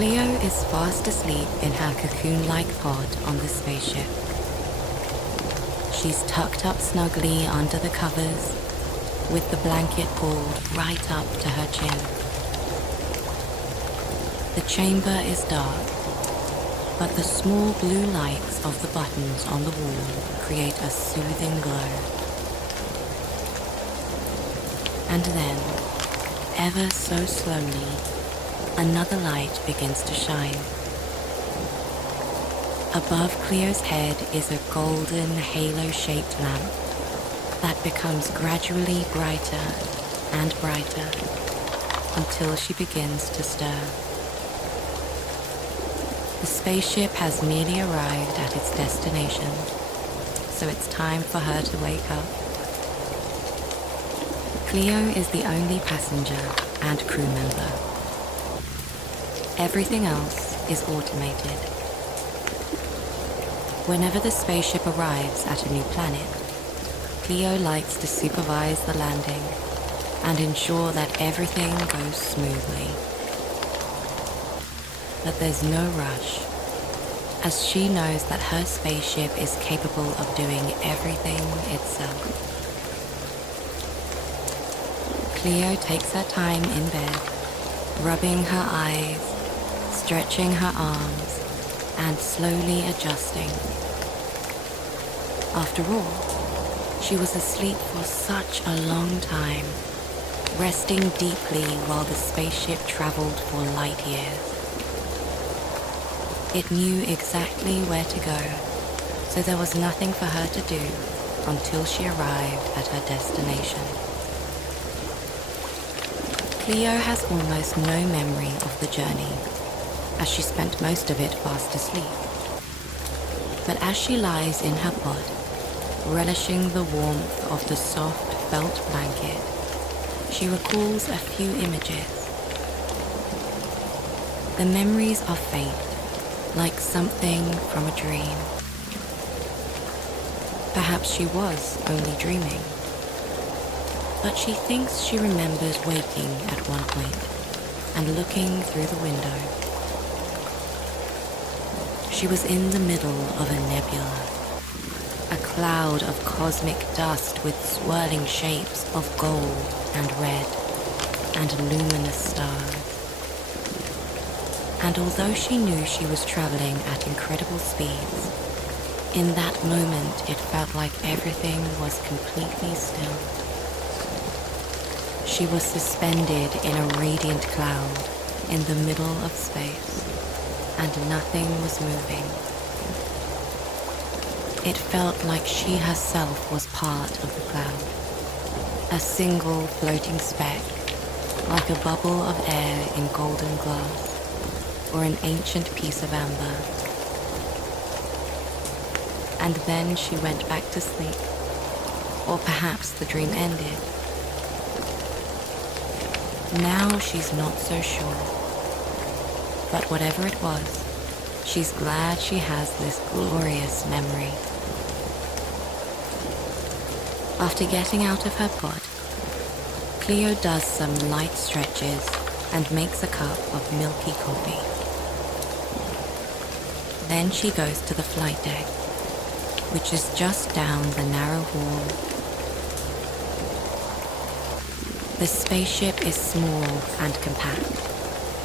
Cleo is fast asleep in her cocoon-like pod on the spaceship. She's tucked up snugly under the covers, with the blanket pulled right up to her chin. The chamber is dark, but the small blue lights of the buttons on the wall create a soothing glow. And then, ever so slowly, another light begins to shine. Above Cleo's head is a golden halo-shaped lamp that becomes gradually brighter and brighter until she begins to stir. The spaceship has nearly arrived at its destination, so it's time for her to wake up. Cleo is the only passenger and crew member. Everything else is automated. Whenever the spaceship arrives at a new planet, Cleo likes to supervise the landing and ensure that everything goes smoothly. But there's no rush, as she knows that her spaceship is capable of doing everything itself. Cleo takes her time in bed, rubbing her eyes, stretching her arms, and slowly adjusting. After all, she was asleep for such a long time, resting deeply while the spaceship traveled for light years. It knew exactly where to go, so there was nothing for her to do until she arrived at her destination. Cleo has almost no memory of the journey, as she spent most of it fast asleep. But as she lies in her pod, relishing the warmth of the soft felt blanket, she recalls a few images. The memories are faint, like something from a dream. Perhaps she was only dreaming, but she thinks she remembers waking at one point and looking through the window. She was in the middle of a nebula, a cloud of cosmic dust with swirling shapes of gold and red and luminous stars. And although she knew she was traveling at incredible speeds, in that moment it felt like everything was completely still. She was suspended in a radiant cloud in the middle of space, and nothing was moving. It felt like she herself was part of the cloud, a single floating speck, like a bubble of air in golden glass, or an ancient piece of amber. And then she went back to sleep, or perhaps the dream ended. Now she's not so sure. But whatever it was, she's glad she has this glorious memory. After getting out of her pod, Cleo does some light stretches and makes a cup of milky coffee. Then she goes to the flight deck, which is just down the narrow hall. The spaceship is small and compact,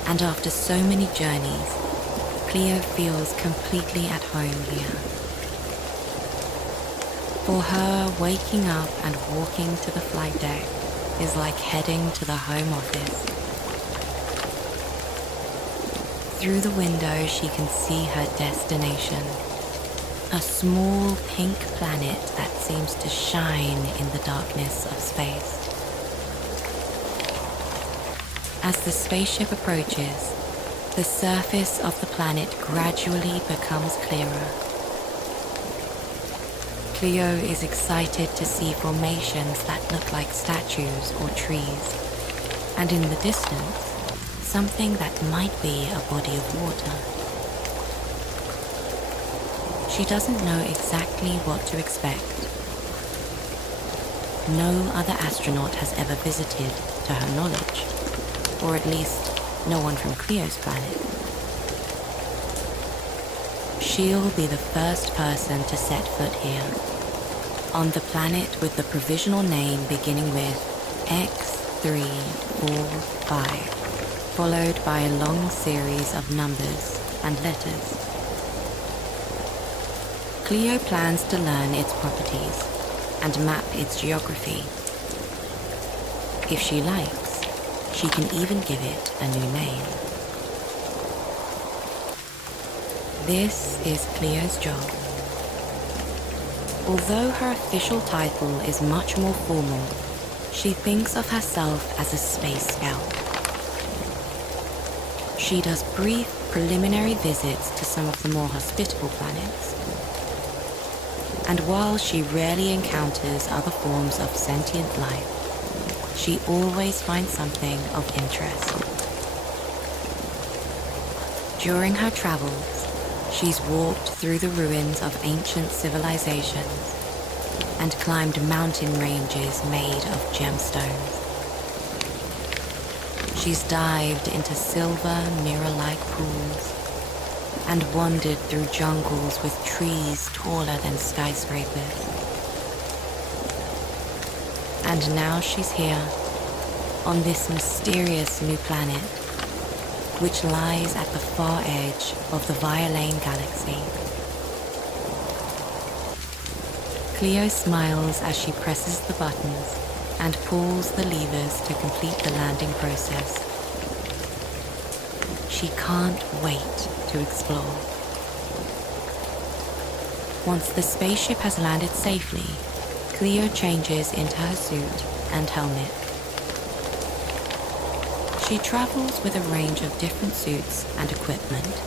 and after so many journeys, Cleo feels completely at home here. For her, waking up and walking to the flight deck is like heading to the home office. Through the window, she can see her destination, a small pink planet that seems to shine in the darkness of space. As the spaceship approaches, the surface of the planet gradually becomes clearer. Cleo is excited to see formations that look like statues or trees, and in the distance, something that might be a body of water. She doesn't know exactly what to expect. No other astronaut has ever visited, to her knowledge, or at least no one from Cleo's planet. she'll be the first person to set foot here, on the planet with the provisional name beginning with X345, followed by a long series of numbers and letters. Cleo plans to learn its properties and map its geography. If she likes, she can even give it a new name. This is Cleo's job. Although her official title is much more formal, she thinks of herself as a space scout. She does brief preliminary visits to some of the more hospitable planets. And while she rarely encounters other forms of sentient life, she always finds something of interest. During her travels, she's walked through the ruins of ancient civilizations and climbed mountain ranges made of gemstones. She's dived into silver, mirror-like pools and wandered through jungles with trees taller than skyscrapers. And now she's here, on this mysterious new planet, which lies at the far edge of the Violaine galaxy. Cleo smiles as she presses the buttons and pulls the levers to complete the landing process. She can't wait to explore. Once the spaceship has landed safely, Cleo changes into her suit and helmet. She travels with a range of different suits and equipment,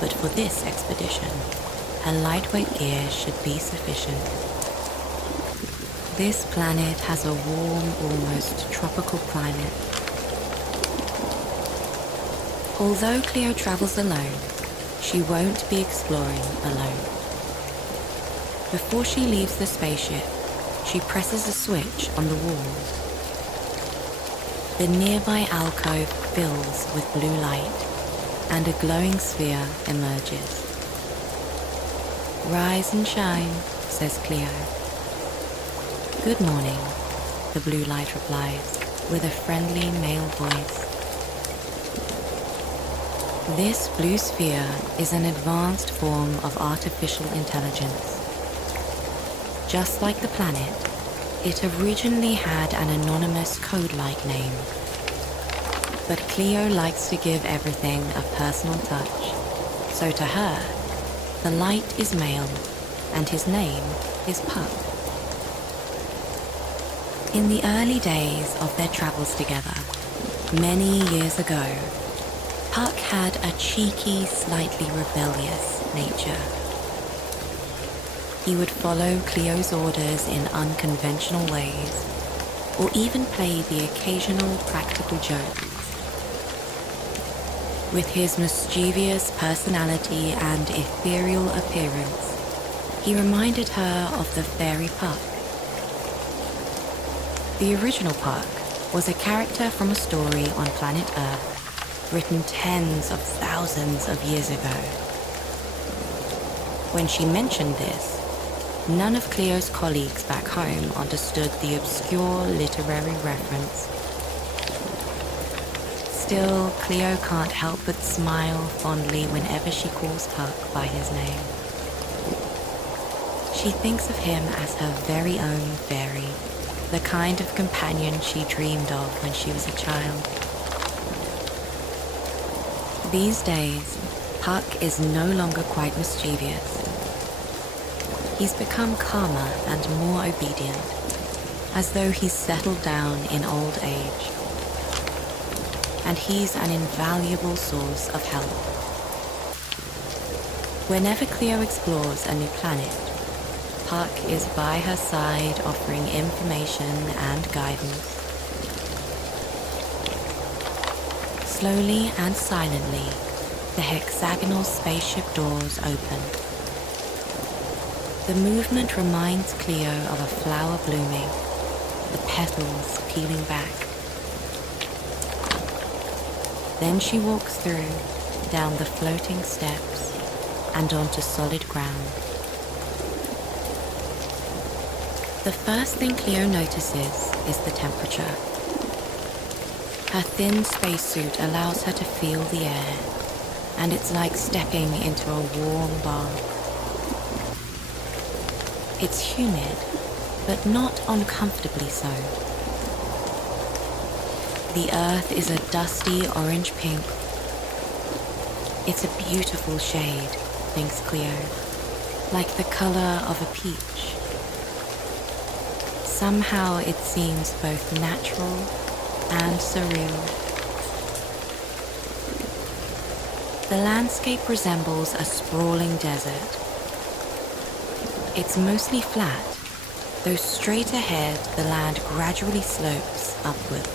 but for this expedition, her lightweight gear should be sufficient. This planet has a warm, almost tropical climate. Although Cleo travels alone, she won't be exploring alone. Before she leaves the spaceship, she presses a switch on the wall. The nearby alcove fills with blue light, and a glowing sphere emerges. "Rise and shine," says Cleo. "Good morning," the blue light replies, with a friendly male voice. This blue sphere is an advanced form of artificial intelligence. Just like the planet, it originally had an anonymous code-like name. But Cleo likes to give everything a personal touch, so to her, the light is male and his name is Puck. In the early days of their travels together, many years ago, Puck had a cheeky, slightly rebellious nature. He would follow Cleo's orders in unconventional ways, or even play the occasional practical joke. With his mischievous personality and ethereal appearance, he reminded her of the fairy Puck. The original Puck was a character from a story on planet Earth, written tens of thousands of years ago. When she mentioned this, none of Cleo's colleagues back home understood the obscure literary reference. Still, Cleo can't help but smile fondly whenever she calls Puck by his name. She thinks of him as her very own fairy, the kind of companion she dreamed of when she was a child. These days, Puck is no longer quite mischievous. He's become calmer and more obedient, as though he's settled down in old age. And he's an invaluable source of help. Whenever Cleo explores a new planet, Puck is by her side offering information and guidance. Slowly and silently, the hexagonal spaceship doors open. The movement reminds Cleo of a flower blooming, the petals peeling back. Then she walks through, down the floating steps, and onto solid ground. The first thing Cleo notices is the temperature. Her thin spacesuit allows her to feel the air, and it's like stepping into a warm bath. It's humid, but not uncomfortably so. The earth is a dusty orange-pink. It's a beautiful shade, thinks Cleo, like the color of a peach. Somehow it seems both natural and surreal. The landscape resembles a sprawling desert. It's mostly flat, though straight ahead the land gradually slopes upwards.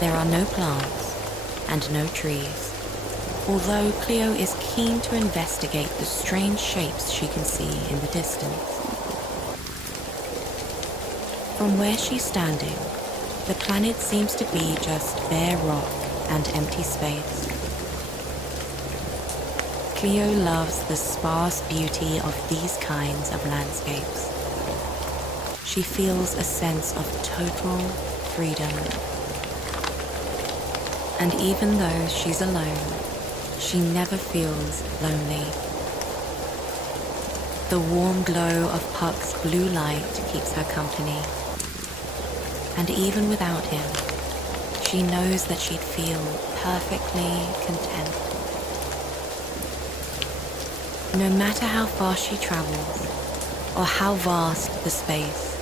There are no plants and no trees, although Cleo is keen to investigate the strange shapes she can see in the distance. From where she's standing, the planet seems to be just bare rock and empty space. Cleo loves the sparse beauty of these kinds of landscapes. She feels a sense of total freedom. And even though she's alone, she never feels lonely. The warm glow of Puck's blue light keeps her company. And even without him, she knows that she'd feel perfectly content. No matter how far she travels, or how vast the space,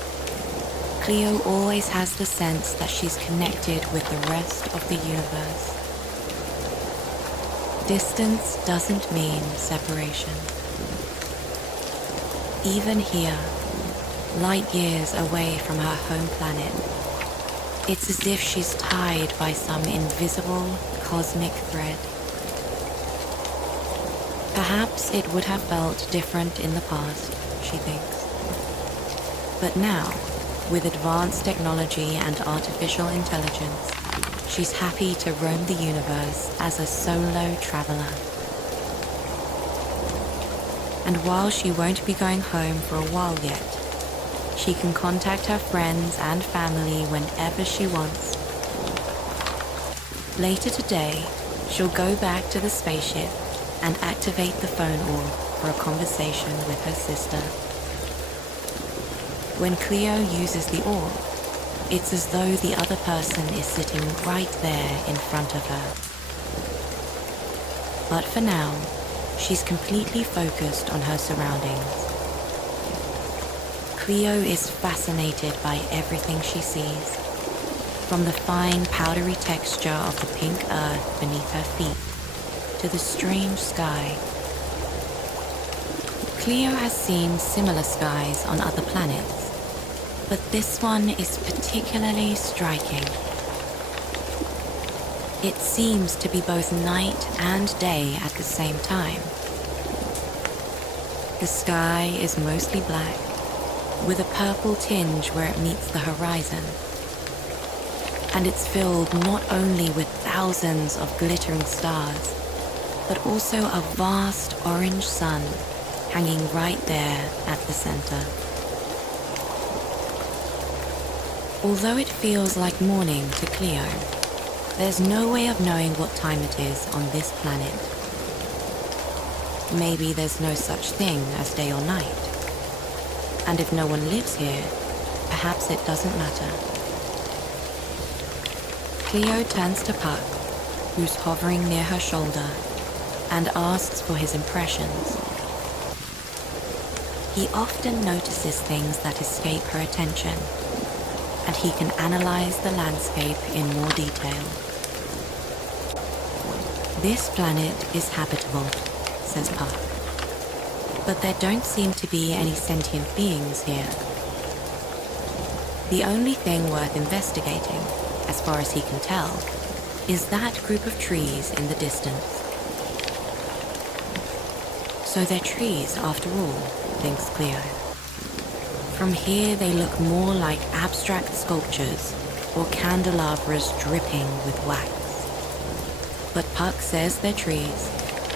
Cleo always has the sense that she's connected with the rest of the universe. Distance doesn't mean separation. Even here, light years away from her home planet, it's as if she's tied by some invisible cosmic thread. Perhaps it would have felt different in the past, she thinks. But now, with advanced technology and artificial intelligence, she's happy to roam the universe as a solo traveler. And while she won't be going home for a while yet, she can contact her friends and family whenever she wants. Later today, she'll go back to the spaceship and activate the phone orb for a conversation with her sister. When Cleo uses the orb, it's as though the other person is sitting right there in front of her. But for now, she's completely focused on her surroundings. Cleo is fascinated by everything she sees, from the fine powdery texture of the pink earth beneath her feet to the strange sky. Cleo has seen similar skies on other planets, but this one is particularly striking. It seems to be both night and day at the same time. The sky is mostly black, with a purple tinge where it meets the horizon. And it's filled not only with thousands of glittering stars, but also a vast orange sun hanging right there at the center. Although it feels like morning to Cleo, there's no way of knowing what time it is on this planet. Maybe there's no such thing as day or night. And if no one lives here, perhaps it doesn't matter. Cleo turns to Puck, who's hovering near her shoulder, and asks for his impressions. He often notices things that escape her attention, and he can analyze the landscape in more detail. This planet is habitable, says Puck, but there don't seem to be any sentient beings here. The only thing worth investigating, as far as he can tell, is that group of trees in the distance. So they're trees after all, thinks Cleo. From here they look more like abstract sculptures or candelabras dripping with wax. But Puck says they're trees,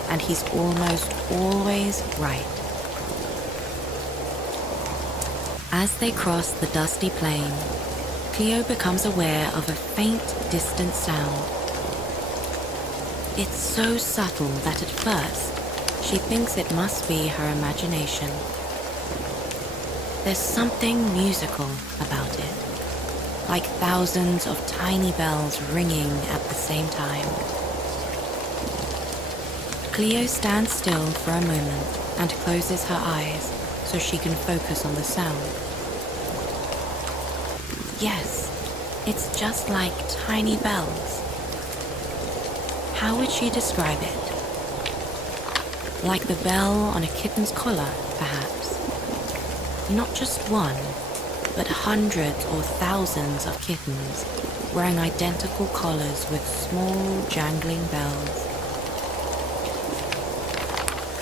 and he's almost always right. As they cross the dusty plain, Cleo becomes aware of a faint, distant sound. It's so subtle that at first, she thinks it must be her imagination. There's something musical about it, like thousands of tiny bells ringing at the same time. Cleo stands still for a moment and closes her eyes so she can focus on the sound. Yes, it's just like tiny bells. How would she describe it? Like the bell on a kitten's collar, perhaps. Not just one, but hundreds or thousands of kittens wearing identical collars with small jangling bells.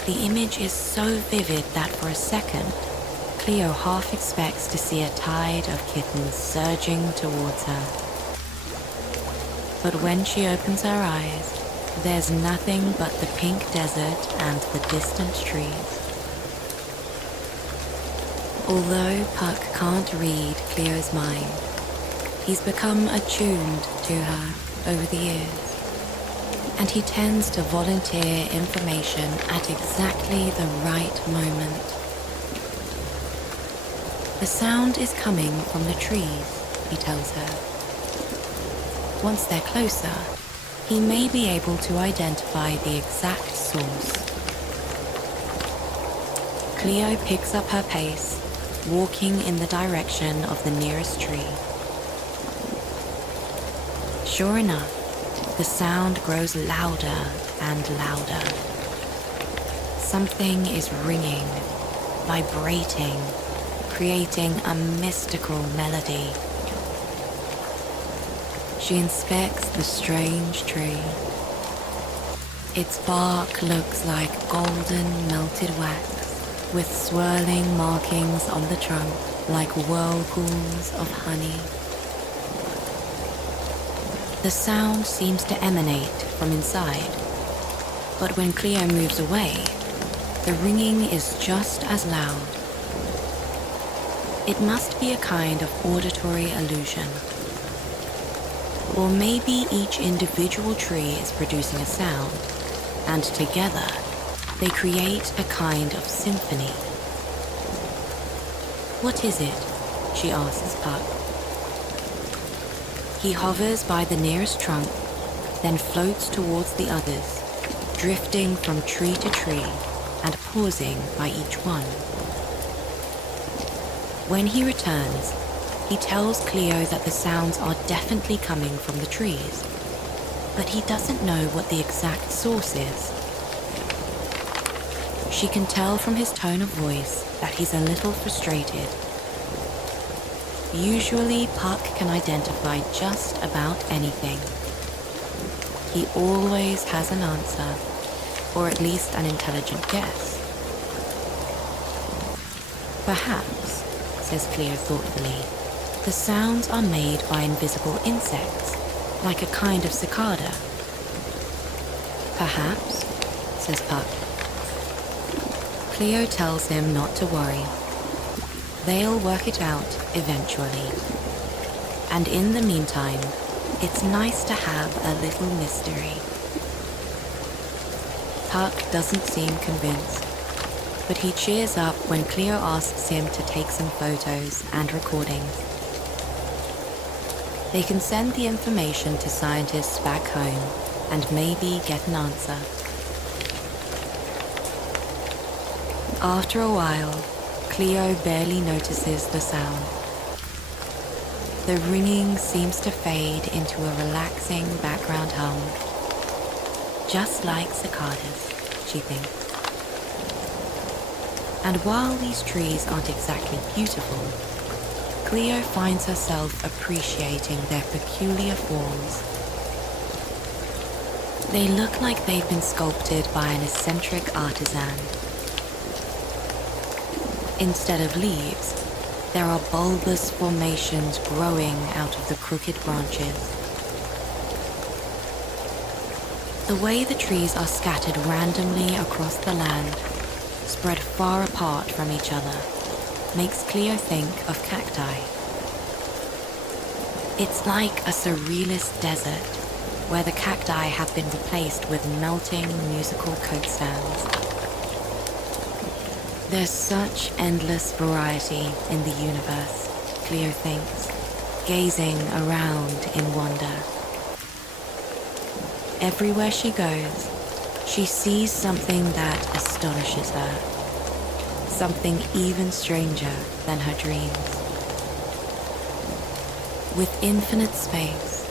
The image is so vivid that for a second, Cleo half expects to see a tide of kittens surging towards her. But when she opens her eyes, there's nothing but the pink desert and the distant trees. Although Puck can't read Cleo's mind, he's become attuned to her over the years, and he tends to volunteer information at exactly the right moment. The sound is coming from the trees, he tells her. Once they're closer, he may be able to identify the exact source. Cleo picks up her pace, walking in the direction of the nearest tree. Sure enough, the sound grows louder and louder. Something is ringing, vibrating, creating a mystical melody. She inspects the strange tree. Its bark looks like golden melted wax, with swirling markings on the trunk like whirlpools of honey. The sound seems to emanate from inside, but when Cleo moves away, the ringing is just as loud. It must be a kind of auditory illusion. Or maybe each individual tree is producing a sound, and together they create a kind of symphony. What is it? She asks Puck. He hovers by the nearest trunk, then floats towards the others, drifting from tree to tree and pausing by each one. When he returns, he tells Cleo that the sounds are definitely coming from the trees, but he doesn't know what the exact source is. She can tell from his tone of voice that he's a little frustrated. Usually, Puck can identify just about anything. He always has an answer, or at least an intelligent guess. Perhaps, says Cleo thoughtfully, the sounds are made by invisible insects, like a kind of cicada. Perhaps, says Puck. Cleo tells him not to worry. They'll work it out eventually. And in the meantime, it's nice to have a little mystery. Puck doesn't seem convinced, but he cheers up when Cleo asks him to take some photos and recordings. They can send the information to scientists back home and maybe get an answer. After a while, Cleo barely notices the sound. The ringing seems to fade into a relaxing background hum. Just like cicadas, she thinks. And while these trees aren't exactly beautiful, Cleo finds herself appreciating their peculiar forms. They look like they've been sculpted by an eccentric artisan. Instead of leaves, there are bulbous formations growing out of the crooked branches. The way the trees are scattered randomly across the land, spread far apart from each other, makes Cleo think of cacti. It's like a surrealist desert where the cacti have been replaced with melting musical coat stands. There's such endless variety in the universe, Cleo thinks, gazing around in wonder. Everywhere she goes, she sees something that astonishes her, something even stranger than her dreams. With infinite space,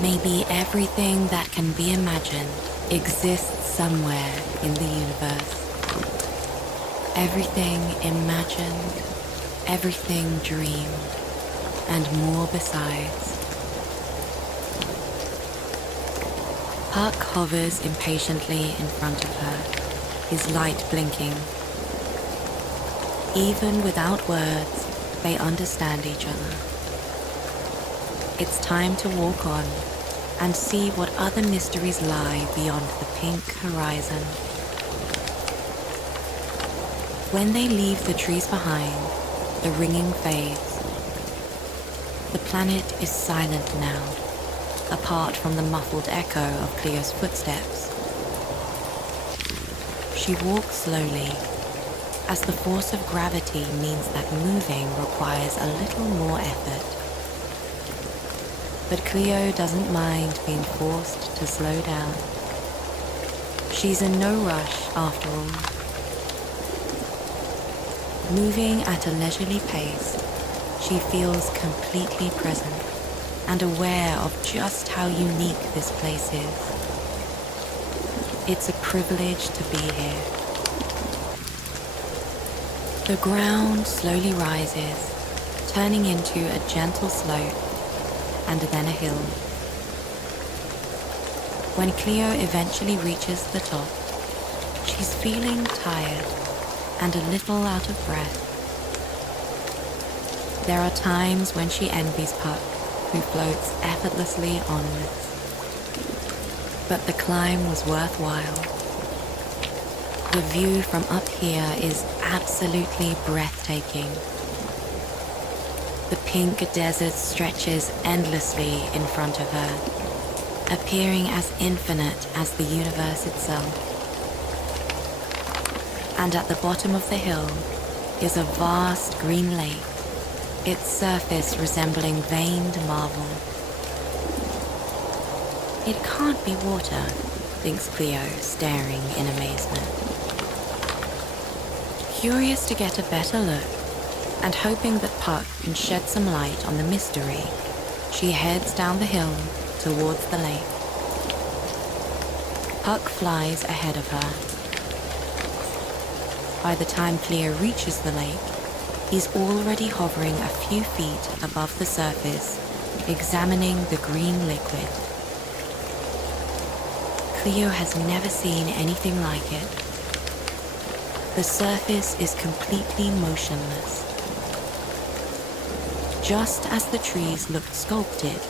maybe everything that can be imagined exists somewhere in the universe. Everything imagined, everything dreamed, and more besides. Puck hovers impatiently in front of her, his light blinking. Even without words, they understand each other. It's time to walk on and see what other mysteries lie beyond the pink horizon. When they leave the trees behind, the ringing fades. The planet is silent now, apart from the muffled echo of Cleo's footsteps. She walks slowly, as the force of gravity means that moving requires a little more effort. But Cleo doesn't mind being forced to slow down. She's in no rush after all. Moving at a leisurely pace, she feels completely present and aware of just how unique this place is. It's a privilege to be here. The ground slowly rises, turning into a gentle slope and then a hill. When Cleo eventually reaches the top, she's feeling tired and a little out of breath. There are times when she envies Puck, who floats effortlessly onwards. But the climb was worthwhile. The view from up here is absolutely breathtaking. The pink desert stretches endlessly in front of her, appearing as infinite as the universe itself. And at the bottom of the hill is a vast green lake, its surface resembling veined marble. It can't be water, thinks Cleo, staring in amazement. Curious to get a better look, and hoping that Puck can shed some light on the mystery, she heads down the hill towards the lake. Puck flies ahead of her. By the time Cleo reaches the lake, he's already hovering a few feet above the surface, examining the green liquid. Cleo has never seen anything like it. The surface is completely motionless. Just as the trees looked sculpted,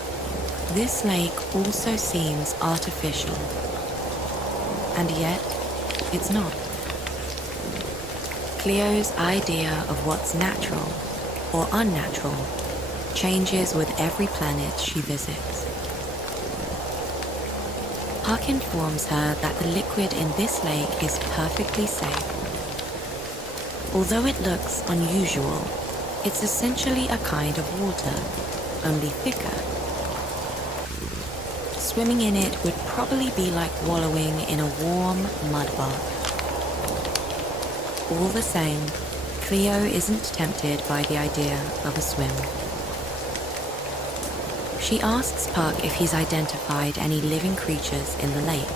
this lake also seems artificial. And yet, it's not. Cleo's idea of what's natural or unnatural changes with every planet she visits. Puck informs her that the liquid in this lake is perfectly safe. Although it looks unusual, it's essentially a kind of water, only thicker. Swimming in it would probably be like wallowing in a warm mud bath. All the same, Cleo isn't tempted by the idea of a swim. She asks Puck if he's identified any living creatures in the lake.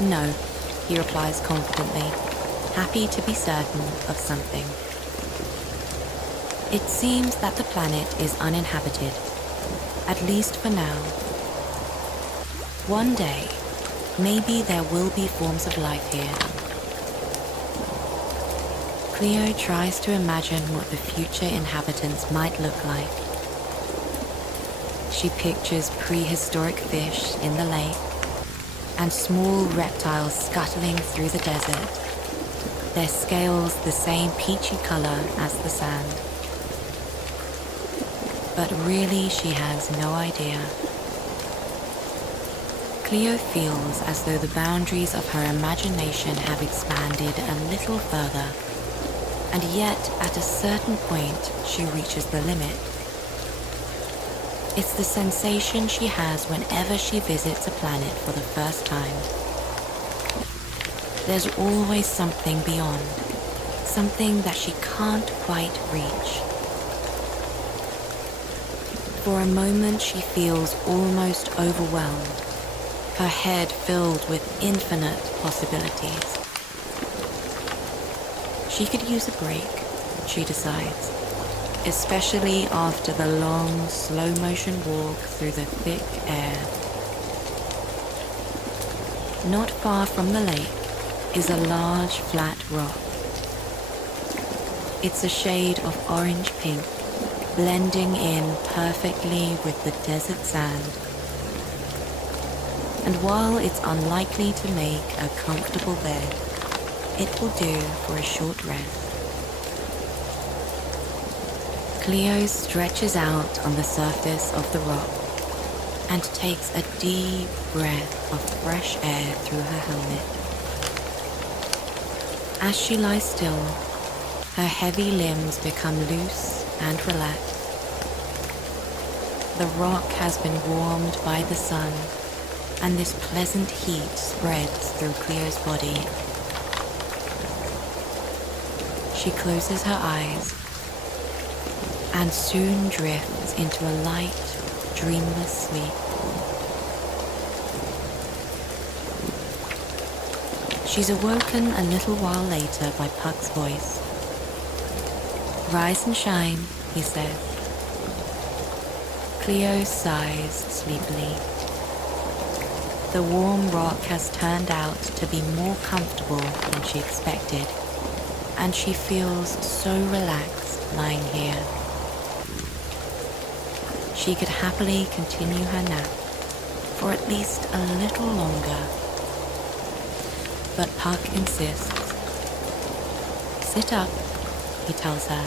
No, he replies confidently, happy to be certain of something. It seems that the planet is uninhabited, at least for now. One day, maybe there will be forms of life here. Cleo tries to imagine what the future inhabitants might look like. She pictures prehistoric fish in the lake, and small reptiles scuttling through the desert, their scales the same peachy color as the sand. But really she has no idea. Cleo feels as though the boundaries of her imagination have expanded a little further, and yet at a certain point she reaches the limit. It's the sensation she has whenever she visits a planet for the first time. There's always something beyond, something that she can't quite reach. For a moment she feels almost overwhelmed, her head filled with infinite possibilities. She could use a break, she decides, especially after the long, slow-motion walk through the thick air. Not far from the lake is a large, flat rock. It's a shade of orange-pink, blending in perfectly with the desert sand. And while it's unlikely to make a comfortable bed, it will do for a short rest. Cleo stretches out on the surface of the rock and takes a deep breath of fresh air through her helmet. As she lies still, her heavy limbs become loose and relaxed. The rock has been warmed by the sun, and this pleasant heat spreads through Cleo's body. She closes her eyes and soon drifts into a light, dreamless sleep. She's awoken a little while later by Puck's voice. "Rise and shine," he says. Cleo sighs sleepily. The warm rock has turned out to be more comfortable than she expected, and she feels so relaxed lying here. She could happily continue her nap for at least a little longer. But Puck insists. "Sit up," he tells her.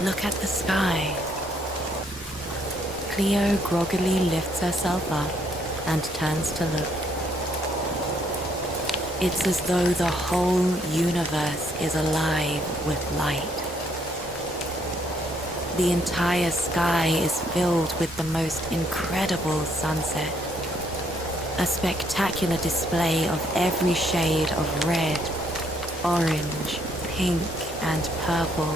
"Look at the sky." Cleo groggily lifts herself up and turns to look. It's as though the whole universe is alive with light. The entire sky is filled with the most incredible sunset. A spectacular display of every shade of red, orange, pink, and purple,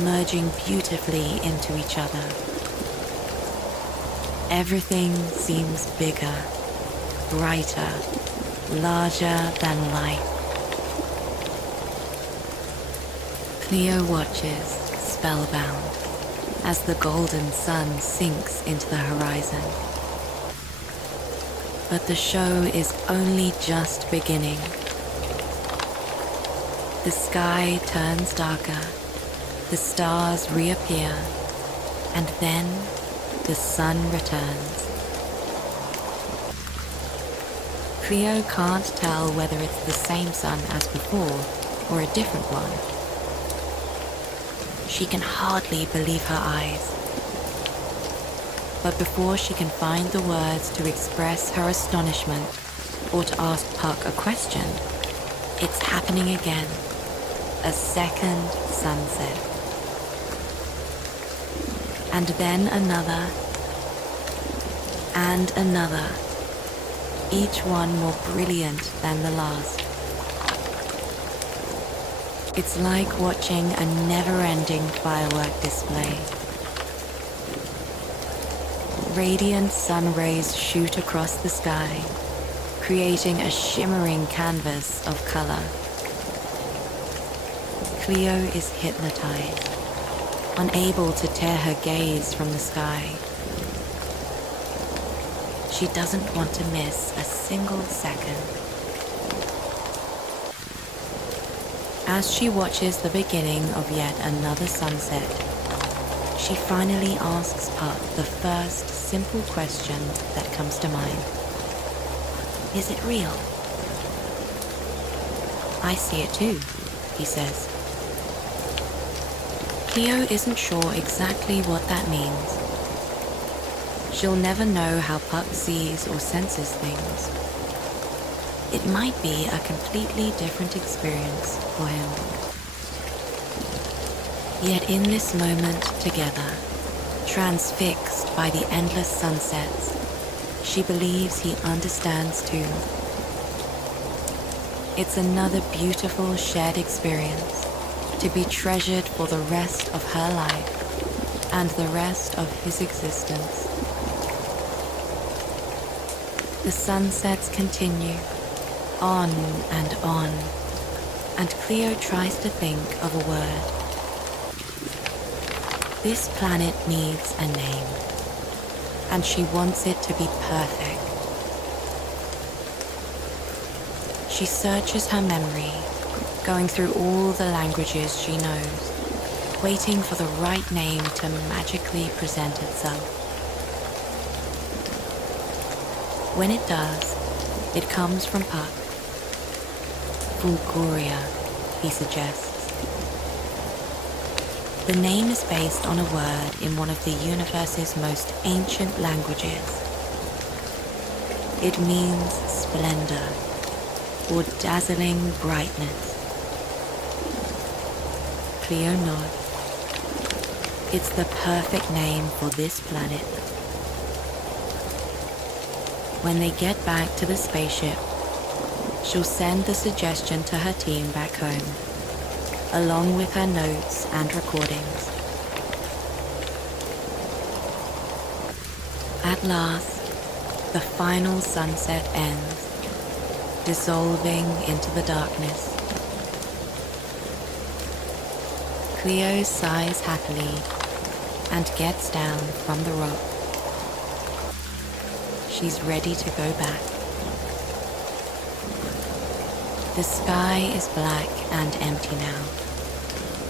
merging beautifully into each other. Everything seems bigger, brighter, larger than life. Cleo watches, spellbound, as the golden sun sinks into the horizon. But the show is only just beginning. The sky turns darker, the stars reappear, and then the sun returns. Cleo can't tell whether it's the same sun as before or a different one. She can hardly believe her eyes. But before she can find the words to express her astonishment or to ask Puck a question, it's happening again. A second sunset. And then another, and another, each one more brilliant than the last. It's like watching a never-ending firework display. Radiant sun rays shoot across the sky, creating a shimmering canvas of color. Cleo is hypnotized, unable to tear her gaze from the sky. She doesn't want to miss a single second. As she watches the beginning of yet another sunset, she finally asks Puck the first simple question that comes to mind. Is it real? I see it too, he says. Cleo isn't sure exactly what that means. She'll never know how Puck sees or senses things. It might be a completely different experience for him. Yet in this moment together, transfixed by the endless sunsets, she believes he understands too. It's another beautiful shared experience to be treasured for the rest of her life and the rest of his existence. The sunsets continue, on, and Cleo tries to think of a word. This planet needs a name, and she wants it to be perfect. She searches her memory, going through all the languages she knows, waiting for the right name to magically present itself. When it does, it comes from Puck. Fulguria, he suggests. The name is based on a word in one of the universe's most ancient languages. It means splendor, or dazzling brightness. Cleo nods. It's the perfect name for this planet. When they get back to the spaceship, she'll send the suggestion to her team back home, along with her notes and recordings. At last, the final sunset ends, dissolving into the darkness. Cleo sighs happily and gets down from the rock. She's ready to go back. The sky is black and empty now,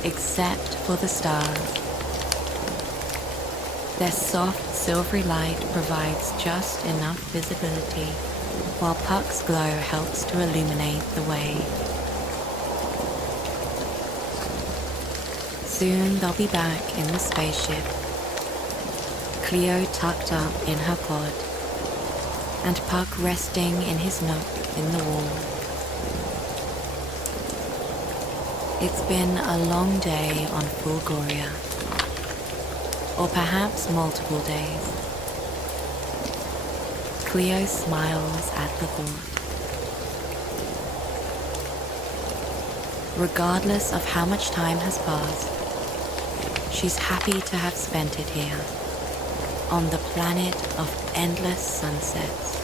except for the stars. Their soft silvery light provides just enough visibility, while Puck's glow helps to illuminate the way. Soon they'll be back in the spaceship, Cleo tucked up in her pod, and Puck resting in his nook in the wall. It's been a long day on Fulguria, or perhaps multiple days. Cleo smiles at the thought. Regardless of how much time has passed, she's happy to have spent it here, on the planet of endless sunsets.